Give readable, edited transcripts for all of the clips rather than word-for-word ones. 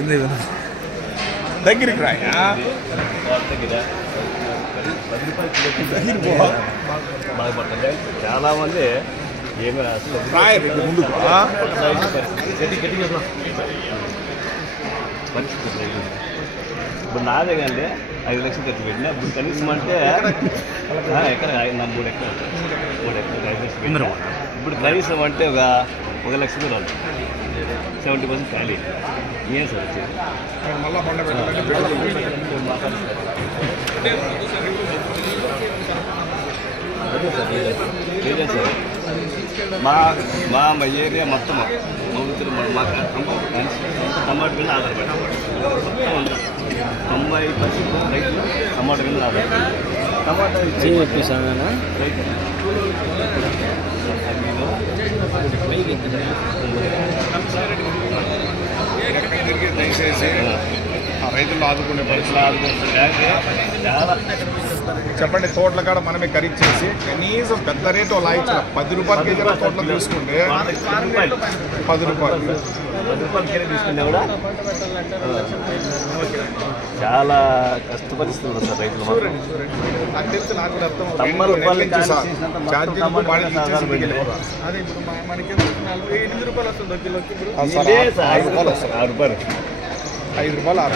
ఏంది దగ్గరికి రాయా బాగుపడుతుంది. చాలా మంది ఏమి అసలు ముందుకు పరిస్థితి ఇప్పుడు నాదే కానీ 5 లక్షలు ఖర్చు పెట్టినా ఇప్పుడు కనీసం అంటే ఎక్కడ 3 ఎకరాలు 5 లక్షలు పెట్టినా ఇప్పుడు కనీసం అంటే ఒక 1 లక్ష రాదు. 70% ఖాళీ. ఏం సార్ వచ్చేది అదే సార్ లేదే సార్ మా ఏరియా మొత్తం మౌతులు మా టమాటో మీద ఆధారపడి మొత్తం 90% రైతులు టమాటో మీద ఆధారపడి టమాటా చెప్పేసాను రైతు దయచేసి రైతులు ఆదుకునే చాలా చెప్పండి. తోటల కాడ మనమే ఖరీదు చేసి కనీసం పెద్ద రేటు లాయించిన 10 రూపాయల కేజీల తోటలు తీసుకుంటే 10 రూపాయలు తీసుకుంటే కూడా చాలా కష్ట పరిస్థితులు సార్ రైతులు. నాకు తెలుసు, నాకు కూడా అర్థం. 90 రూపాయలు అదే ఇప్పుడు మనకి 48 రూపాయలు వస్తుంది కిలోకి. 6 రూపాయలు వస్తుంది. 6 రూపాయలు 5 రూపాయలు 6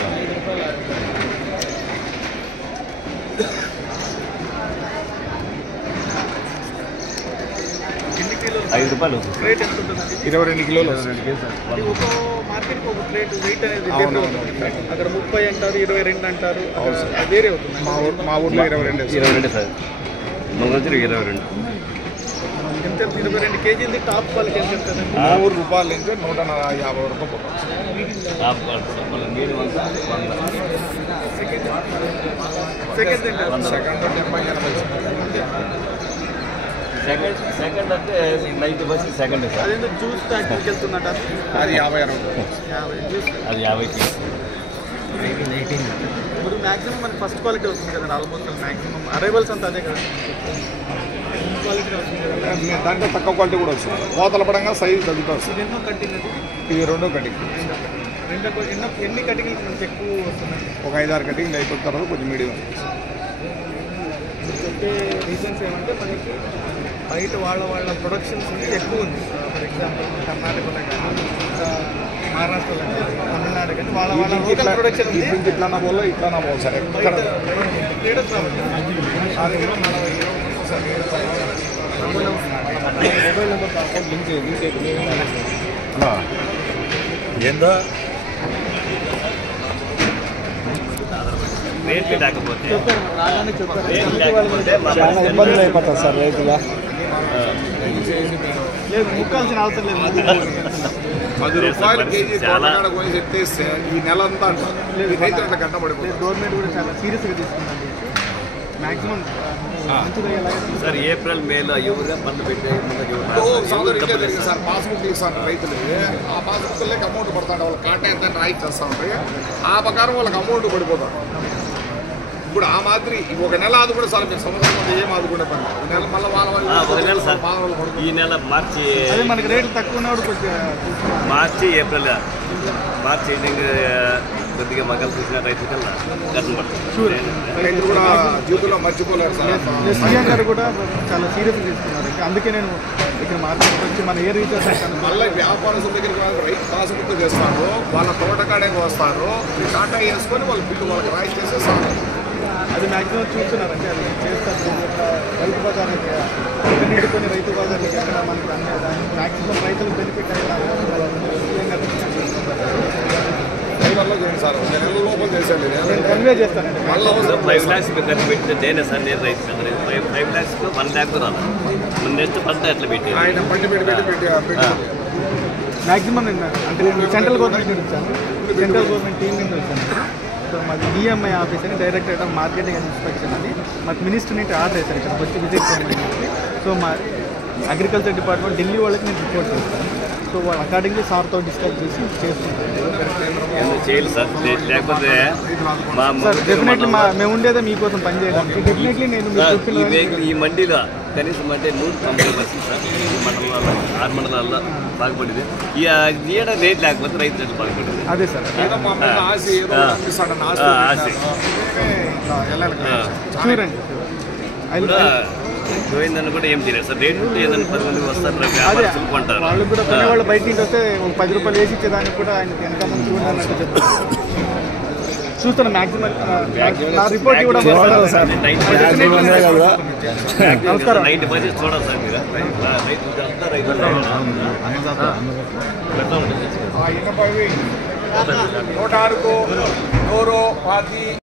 5 రూపాయలు రేట్ ఎంత ఉంటుందండి? 22 కిలోలు ఒక మార్కెట్కి ఒక ప్లేట్ వెయిట్ అనేది అక్కడ 30 అంటారు, 22 అంటారు, అది వేరే అవుతుంది. మా ఊర్లో 22 సార్. మన దగ్గర 22 ఎంత 22 కేజీలది టాప్ క్వాలిటీ ఎంత ఉంటుంది? 3 రూపాయల నుంచి 150 రూపాయలు. సెకండ్ సెకండ్ అంటే 90% సెకండ్ సార్. అదేంటో జ్యూస్ ఫ్యాక్టరీకి వెళ్తుందంట, అది 50 జ్యూస్ అది 50 ఇప్పుడు మ్యాక్సిమం మనకి ఫస్ట్ క్వాలిటీ వస్తుంది కదండి. ఆల్మోస్ట్ మ్యాక్సిమం అరైవల్స్ అంతా అదే కదా, క్వాలిటీ వస్తుంది కదా. దాంట్లో తక్కువ క్వాలిటీ కూడా వస్తుంది. కోతల పడంగా సైజు తగ్గుతూ వస్తుంది. ఎన్నో కటింగ్ అది? ఇది 2వ కటింగ్. ఎన్ని కటింగ్లు మనకి ఎక్కువ వస్తున్నాయి? ఒక 5-6 కటింగ్లు అయిపోయిన తర్వాత కొంచెం మీడియం. చెప్పే రీజన్స్ ఏమంటే మనకి బయట వాళ్ళ ప్రొడక్షన్స్ ఎక్కువ ఉంది. ఫర్ ఎగ్జాంపుల్ కర్ణాటకలో కానీ మహారాష్ట్రలో కానీ తమిళనాడు కానీ వాళ్ళ లోకల్ ప్రొడక్షన్ ఉంది. ఇట్లా పోలో ఇట్లా పోవాలి సార్. ట్రేడర్స్ రావాలి. మొబైల్ నెంబర్ ఏందో రేట్లు లేకపోతే రాగానే చెప్పారు. చాలా ఇబ్బందులు అయిపోతుంది సార్ రైతుగా. లేదు ముక్కాల్సిన అవసరం లేదు. 10 రూపాయలు కేజీ తోటకాడ కొని ఎత్తేస్తే ఈ నెల అంతా రైతులు అట్లా గంట పడిపోతుంది. గవర్నమెంట్ కూడా చాలా సీరియస్గా తీసుకుందండి. మ్యాక్సిమం సార్ ఏప్రిల్ మేలో ఎవరుగా పండ్లు పెట్టే సార్ పాస్బుక్ తీస్తాను రైతులకి. ఆ పాస్బుక్లకి అమౌంట్ పడుతుంది. వాళ్ళ కాంటా ఎంత రాయి చేస్తా ఉంటాయి. ఆ ప్రకారం వాళ్ళకి అమౌంట్ పడిపోతారు. ఇప్పుడు ఆ మాదిరి ఒక నెల అది కూడా సార్. మీరు సంవత్సరం ముందు ఏం ఆదుకునే పని ఈ నెల మళ్ళీ వాళ్ళ ఈ నెల మార్చి అదే మనకి రేట్లు తక్కువ ఉన్నప్పుడు కొద్దిగా మార్చి ఏప్రిల్ మార్చి ఎండింగ్ కొద్దిగా మగలు చూసిన రైతు కల్లా కష్టం పడుతుంది. రైతులు కూడా జీవితంలో మర్చిపోలేరు సార్. సీఎం గారు కూడా చాలా సీరియస్గా తీసుకున్నారు. అందుకే నేను ఇక్కడ మార్కెట్ వచ్చి మన ఏ రీఛార్జ్ మళ్ళీ వ్యాపారస్తుల దగ్గరికి రైతు పాస్బుక్ చేస్తారు. వాళ్ళ తోటకాడకి వస్తారు. టాటా వేసుకొని వాళ్ళ బిల్లు వాళ్ళకి రాయి చేసేస్తారు. అది మ్యాక్సిమం చూస్తున్నారంటే అది చేస్తారు. రైతు బజార్ నీటికొని రైతు బజార్కి ఎక్కడ మనకి అన్ని మ్యాక్సిమం రైతులకు బెనిఫిట్ డ్రైవర్లో చేయండి సార్. ఒక నెల లోపల చేసేయండి. నేను కన్వే చేస్తానండి. మళ్ళీ 5 lakhs ఖర్చు పెట్టితే నేనే సార్ నేను రైతు 5 lakhs 1 lakh రాదు. నెక్స్ట్ పంట ఎట్లా పెట్టి ఆయన పండి పెట్టి మ్యాక్సిమం నేను అంటే నేను సెంట్రల్ గవర్నమెంట్ నుంచి వచ్చాను. సెంట్రల్ గవర్నమెంట్ టీం నుంచి వచ్చాను. సో మాది డిఎంఐ ఆఫీస్ అని directorate of marketing and inspection అని మాకు మినిస్టర్ నుంచి ఆర్డర్ వేశారు ఇక్కడికి వచ్చి విజిట్ చేయమని. సో మా అగ్రికల్చర్ డిపార్ట్మెంట్ ఢిల్లీ వాళ్ళకి నేను రిపోర్ట్ చేస్తాను. సో వాళ్ళు అకార్డింగ్లీ సార్తో డిస్కస్ చేసి చేస్తుంటారు. ఎందుకు చేయాలి సార్, లేకపోతే మా సార్ డెఫినెట్లీ మేము ఉండేదే మీకోసం పని చేయడానికి. డెఫినెట్లీ నేను మీరు చెప్పిన ఈ వెహికల్ ఈ మండీలో కనీసం అంటే 190% సార్ ఈ మండలాల్లో 6 మండలాల్లో బాగుపడింది. ఈ ఈడ రేట్ లేకపోతే రైతు రేట్లు బాగుపడింది. అదే సార్ ఏదో మా మీద ఆశ ఏదో పంపిస్తాడని ఆశ ఆశ. ఇంకా వెళ్ళాలి కదా. చూడండి పోయిందని కూడా ఏం చేయలేదు సార్. రేట్ ఉంటే ఏదైనా 10 మంది వస్తారు, అదే వ్యాపారస్తులు కొంటారు. వాళ్ళు కూడా కొనేవాళ్ళు బయట నుంచి వస్తే ఒక 10 రూపాయలు వేసి ఇచ్చేదానికి కూడా ఆయన వెనక ముందు చూడండి అన్నట్టు చెప్తారు. చూస్తాను మ్యాక్సిమం నా రిపోర్ట్ కూడా నమస్కారం. 90% చూడాలి సార్ మీరు. రైతు ఆ ఇనపవి 106 100 10